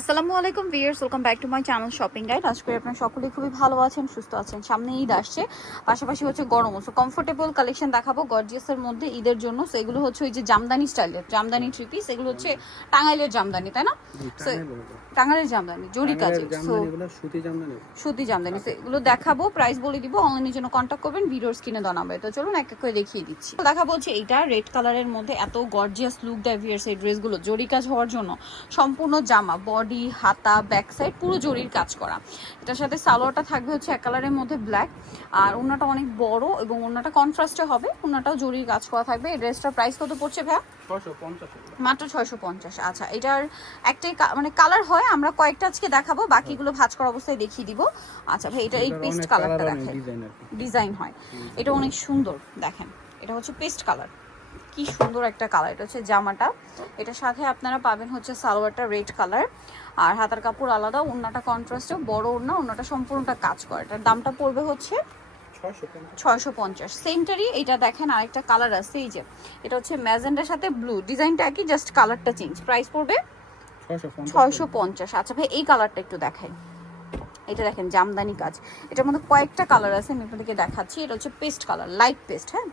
আসসালামু আলাইকুম viewers, welcome back to my channel shopping guide. আজকে আপনারা সকলেই খুবই ভালো আছেন, সুস্থ আছেন। সামনে ঈদ আসছে, পাশাপাশি হচ্ছে গরম। সো কমফোর্টেবল কালেকশন দেখাবো গর্জিয়াসের মধ্যে ঈদের জন্য। সো এগুলো হচ্ছে ওই যে জামদানি স্টাইলের জামদানি থ্রি পিস। এগুলো হচ্ছে টাঙ্গাইলের জামদানি, তাই না? সো টাঙ্গাইলের জামদানি জরি কাজে, সো সুতি জামদানি। সো এগুলো দেখাবো, প্রাইস বলে দিব। অনলাইনের জন্য কন্ট্যাক্ট করবেন ভিডিওর স্ক্রিনে দেওয়া নাম্বারে। তো চলুন এক এক করে দেখিয়ে দিচ্ছি। দেখাবো হচ্ছে এইটা রেড কালারের মধ্যে এত গর্জিয়াস লুক দেয় ভিউয়ার্স এই ড্রেসগুলো জরি কাজ হওয়ার জন্য। সম্পূর্ণ জামা, বডি, হাতা, ব্যাক সাইড পুরো জরির কাজ করা। এটার সাথে সালোয়ারটা থাকবে হচ্ছে এক কালারের মধ্যে ব্ল্যাক, আর ওনাটা অনেক বড় এবং ওনাটা কন্ট্রাস্টে হবে, ওনাটাও জরির কাজ করা থাকবে। এই ড্রেসটার প্রাইস কত পড়ছে ভাইয়া? মাত্র 650। আচ্ছা, এটার একটাই মানে কালার হয়, আমরা কয়েকটা আজকে দেখাবো, বাকিগুলো ভাঁজ করা অবস্থায় দেখিয়ে দিব। আচ্ছা ভাই, এটা এই পেস্ট কালারটা দেখেন, ডিজাইন হয়, এটা অনেক সুন্দর। দেখেন, এটা হচ্ছে পেস্ট কালার, কি সুন্দর একটা কালার। এটা হচ্ছে জামাটা, এটার সাথে আপনারা পাবেন হচ্ছে সালোয়ারটা রেড কালার, আর হাতার কাপড় আলাদা, ওড়নাটা কন্ট্রাস্টে বড় ওড়না, ওড়নাটা সম্পূর্ণটা কাজ করে। এটার দামটা পড়বে হচ্ছে 650। সেমটারই এটা দেখেন আরেকটা কালার আছে, এই যে এটা হচ্ছে ম্যাজেন্ডার সাথে ব্লু, ডিজাইনটা একই, জাস্ট কালারটা চেঞ্জ। প্রাইস পড়বে 650। আচ্ছা ভাই, এই কালারটা একটু দেখাই। এটা দেখেন জামদানি কাজ, এটার মধ্যে কয়েকটা কালার আছে, আমি আপনাদেরকে দেখাচ্ছি। এটা হচ্ছে পেস্ট কালার, লাইট পেস্ট। হ্যাঁ,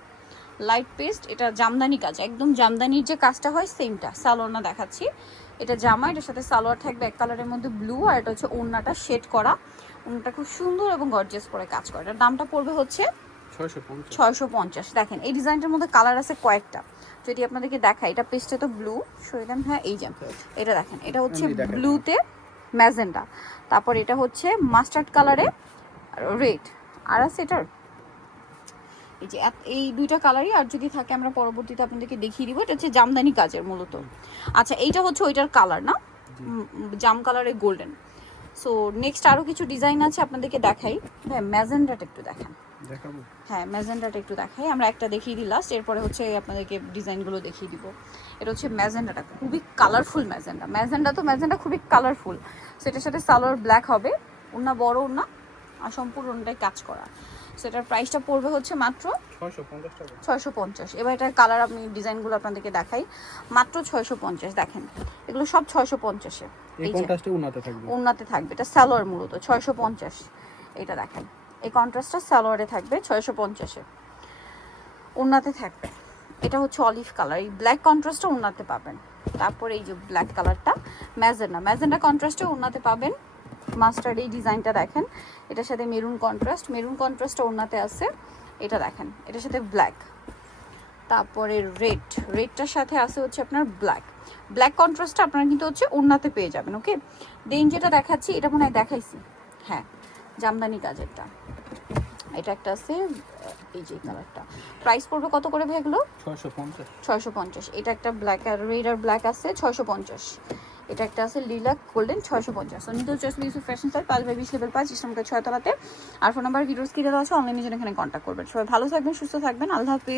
লাইট পেস্ট, এটা জামদানি কাজ, একদম জামদানির যে কাজটা হয় সেমটা। সালোয়ারটা দেখাচ্ছি, এটা জামা, এটার সাথে সালোয়ার থাকবে এক কালারের মধ্যে ব্লু, আর এটা হচ্ছে ওড়নাটা শেড করা, ওড়নাটা খুব সুন্দর এবং গর্জিয়াস করে কাজ করে। এটার দামটা পড়বে হচ্ছে 650। দেখেন এই ডিজাইনটার মধ্যে কালার আছে কয়েকটা, যদি আপনাদেরকে দেখাই। এটা পেস্টে তো ব্লু সরিদাম, হ্যাঁ এই যে এটা দেখেন, এটা হচ্ছে ব্লুতে ম্যাজেন্ডা, তারপর এটা হচ্ছে মাস্টার্ড কালারে রেড, আর আছে এটার এই যে এই দুইটা কালারই, আর যদি থাকে আমরা পরবর্তীতে আপনাদেরকে দেখিয়ে দিব। এটা হচ্ছে জামদানি কাজের মূলত। আচ্ছা, এইটা হচ্ছে ওইটার কালার না, জাম কালারে গোল্ডেন। সো নেক্সট আরো কিছু ডিজাইন আছে, আপনাদেরকে দেখাই। হ্যাঁ, ম্যাজেন্ডাটা একটু দেখান। হ্যাঁ, ম্যাজেন্ডাটা একটু দেখাই, আমরা একটা দেখিয়ে দিই লাস্ট, এরপরে হচ্ছে আপনাদেরকে ডিজাইনগুলো দেখিয়ে দিব। এটা হচ্ছে ম্যাজেন্ডাটা, খুবই কালারফুল ম্যাজেন্ডা। ম্যাজেন্ডা খুবই কালারফুল। সেটার সাথে সালোয়ার ব্ল্যাক হবে, ওড়না বড় ওড়না, আর সম্পূর্ণ ওড়নাটাই কাজ করা। সেটার প্রাইসটা পড়বে হচ্ছে মাত্র 650। এবার এটার কালার আপনি ডিজাইনগুলো আপনাদেরকে দেখাই, মাত্র 650। দেখেন এগুলো সব 650-এ, ওড়নাতে থাকবে। এটা সালোয়ার মূলত 650। এটা দেখেন, এই কন্ট্রাস্টটা সালোয়ারে থাকবে 650-এ, ওড়নাতে থাকবে। এটা হচ্ছে অলিভ কালার, এই ব্ল্যাক কন্ট্রাস্টটা ওড়নাতে পাবেন। তারপরে এই যে ব্ল্যাক কালারটা ম্যাজেন্ডা কন্ট্রাস্টে ওড়নাতে পাবেন। মাস্টার্ড এই ডিজাইনটা দেখেন, এটার সাথে মেরুন কন্ট্রাস্ট ওড়নাতে আছে। এটা দেখেন, এটার সাথে ব্ল্যাক, তারপরে রেডটার সাথে আছে হচ্ছে আপনার ব্ল্যাক কন্ট্রাস্টটা আপনারা কিন্তু হচ্ছে ওড়নাতে পেয়ে যাবেন। ওকে, দেন যেটা দেখাচ্ছি, এটা মনে হয় দেখাইছি, হ্যাঁ জামদানি কাজেরটা, এটা একটা আছে এই যে কালারটা। প্রাইস পড়বে কত করে ভাই এগুলো? 650। এটা একটা ব্ল্যাক আর রেড আর ব্ল্যাক আছে 650। এটা একটা আছে লিলাক গোল্ডেন 650। সো নিতে হচ্ছে ইউসুফ ফ্যাশন স্টাইল 5/20 লেভেল 5 ইসলামকে 6 তলাতে। আর ফোন নাম্বার ভিডিওস কিনে দেওয়া আছে, অনলাইনে জন্য এখানে কন্ট্যাক্ট করবেন। সবাই ভালো থাকবেন, সুস্থ থাকবেন, আল্লাহ হাফেজ।